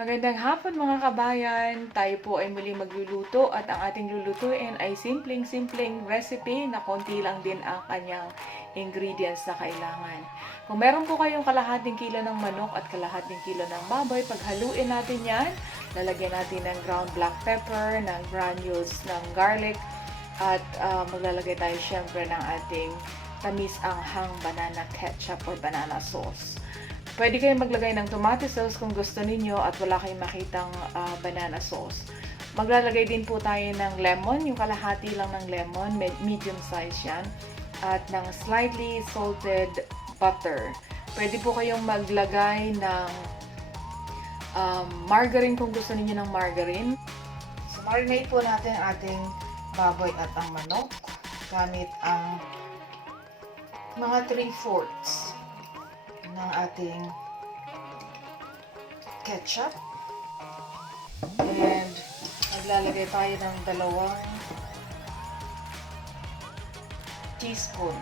Magandang hapon mga kabayan! Tayo po ay muli magluluto at ang ating lulutuin ay simpleng-simpleng recipe na konti lang din ang kanyang ingredients na kailangan. Kung meron po kayong kalahating kilo ng manok at kalahating kilo ng baboy, paghaluin natin yan. Lalagyan natin ng ground black pepper, ng granules ng garlic, at maglalagay tayo syempre ng ating tamis-anghang banana ketchup or banana sauce. Pwede kayong maglagay ng tomato sauce kung gusto ninyo at wala kayong makitang banana sauce. Maglalagay din po tayo ng lemon, yung kalahati lang ng lemon, medium size yan. At ng slightly salted butter. Pwede po kayong maglagay ng margarine kung gusto niyo ng margarine. So marinate po natin ating baboy at ang manok gamit ang mga 3/4 ng ating ketchup, and maglalagay tayo ng 2 teaspoon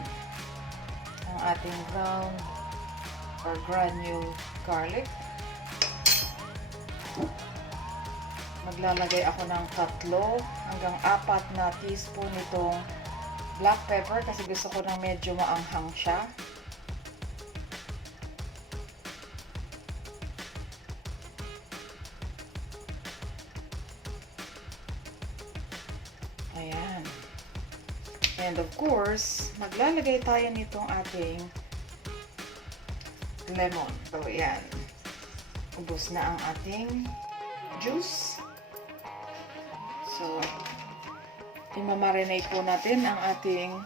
ng ating ground or granule garlic. Maglalagay ako ng 3 hanggang 4 na teaspoon itong black pepper kasi gusto ko ng medyo maanghang siya. Ayan. And of course, maglalagay tayo nitong ating lemon. So, ayan. Ubos na ang ating juice. So, imamarinate po natin ang ating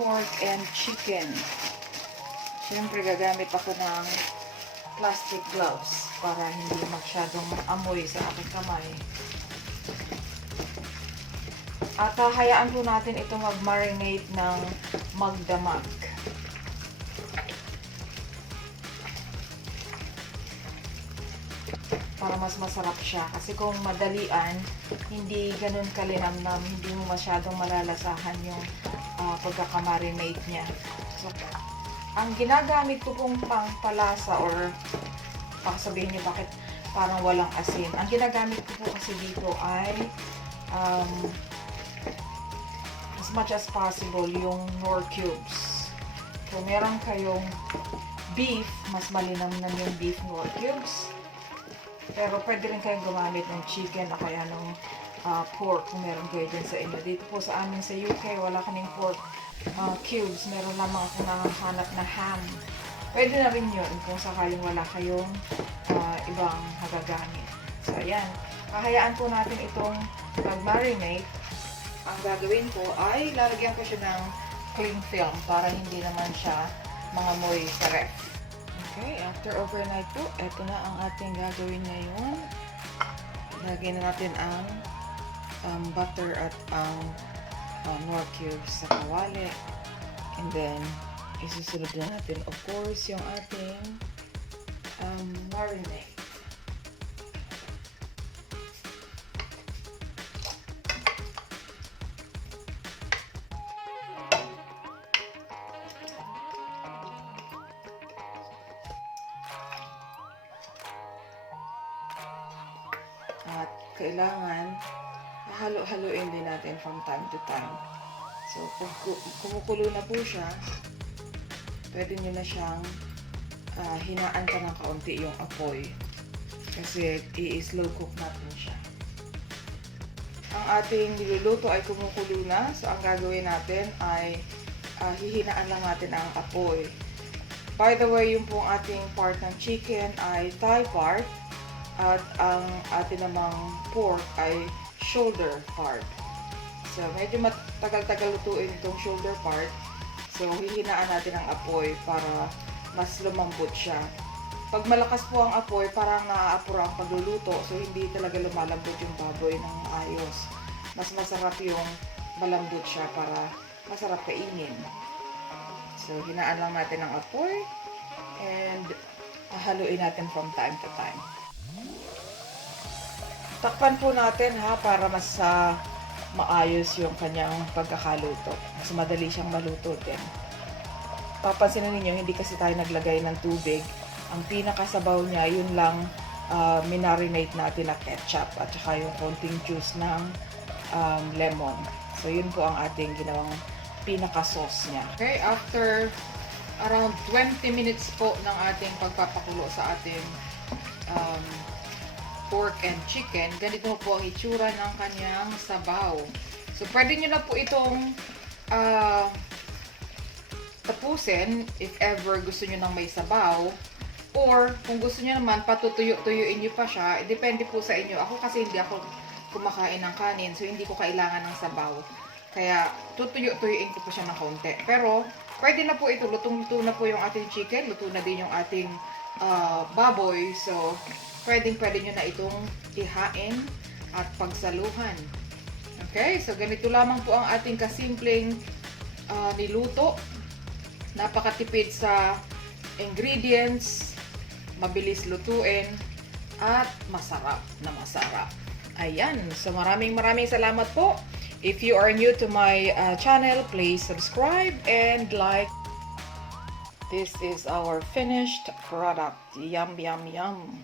pork and chicken. Siyempre, gagamit ako ng plastic gloves para hindi masyadong amoy sa aking kamay. At hayaan po natin ito mag-marinate ng magdamag. Para mas masarap siya. Kasi kung madalian, hindi ganun kalinamnam, hindi mo masyadong malalasahan yung pagkakamarinate niya. So, ang ginagamit ko pong pangpalasa or sabihin niyo bakit parang walang asin. Ang ginagamit ko po kasi dito ay as much as possible yung Knorr cubes. Kung meron kayong beef, mas malinamnam yung beef Knorr cubes. Pero pwede rin kayong gumamit ng chicken o kaya ng pork kung meron kayo dyan sa inyo. Dito po sa amin sa UK, wala kaming pork cubes. Meron lamang akong nakahanap na ham. Pwede na rin yun kung sakaling wala kayong ibang magagamit. So, ayan. Kahayaan po natin itong mag-marinate. Ang gagawin ko ay lalagyan ko siya ng cling film para hindi naman siya mangamoy sa ref. Okay, after overnight po, eto na ang ating gagawin ngayon. Lagyan na natin ang butter at ang Knorr cubes sa kawali. And then, isusunod na natin, of course, yung ating marinade. At kailangan halo-haloin din natin from time to time. So, kung kumukulo na po siya, pwede nyo na siyang hinaan ka ng kaunti yung apoy. Kasi i-slow cook natin siya. Ang ating niluluto ay kumukulo na. So, ang gagawin natin ay hihinaan lang natin ang apoy. By the way, yung pong ating part ng chicken ay thigh part. At ang atin namang pork ay shoulder part. So, medyo matagal-tagal lutuin itong shoulder part. So, hihinaan natin ang apoy para mas lumambot siya. Pag malakas po ang apoy, parang naaapura ang pagluluto. So, hindi talaga lumalambot yung baboy ng ayos. Mas masarap yung malambot siya para masarap kainin. So, hinaan lang natin ang apoy. And, haluin natin from time to time. Takpan po natin para mas maayos yung kanyang pagkakaluto. Mas madali siyang maluto din. Papansin ninyo, hindi kasi tayo naglagay ng tubig. Ang pinakasabaw niya, yun lang minarinate natin na ketchup at saka yung konting juice ng lemon. So, yun po ang ating ginawang pinaka-sauce niya. Okay, after around 20 minutes po ng ating pagpapakulo sa ating pork and chicken, ganito po ang itsura ng kanyang sabaw. So, pwede nyo na po itong tapusin if ever gusto nyo ng may sabaw. Or, kung gusto nyo naman, patutuyo-tuyuin nyo pa siya. Depende po sa inyo. Ako kasi hindi ako kumakain ng kanin, so hindi ko kailangan ng sabaw. Kaya, tutuyo-tuyuin ko po siya ng konti. Pero, pwede na po ito. Lutong-luto na po yung ating chicken. Luto na din yung ating baboy. So, pwede nyo na itong ihain at pagsaluhan. Okay? So, ganito lamang po ang ating kasimpleng niluto. Napakatipid sa ingredients, mabilis lutuin, at masarap na masarap. Ayan. So, maraming salamat po. If you are new to my channel, please subscribe and like. This is our finished product. Yum, yum, yum.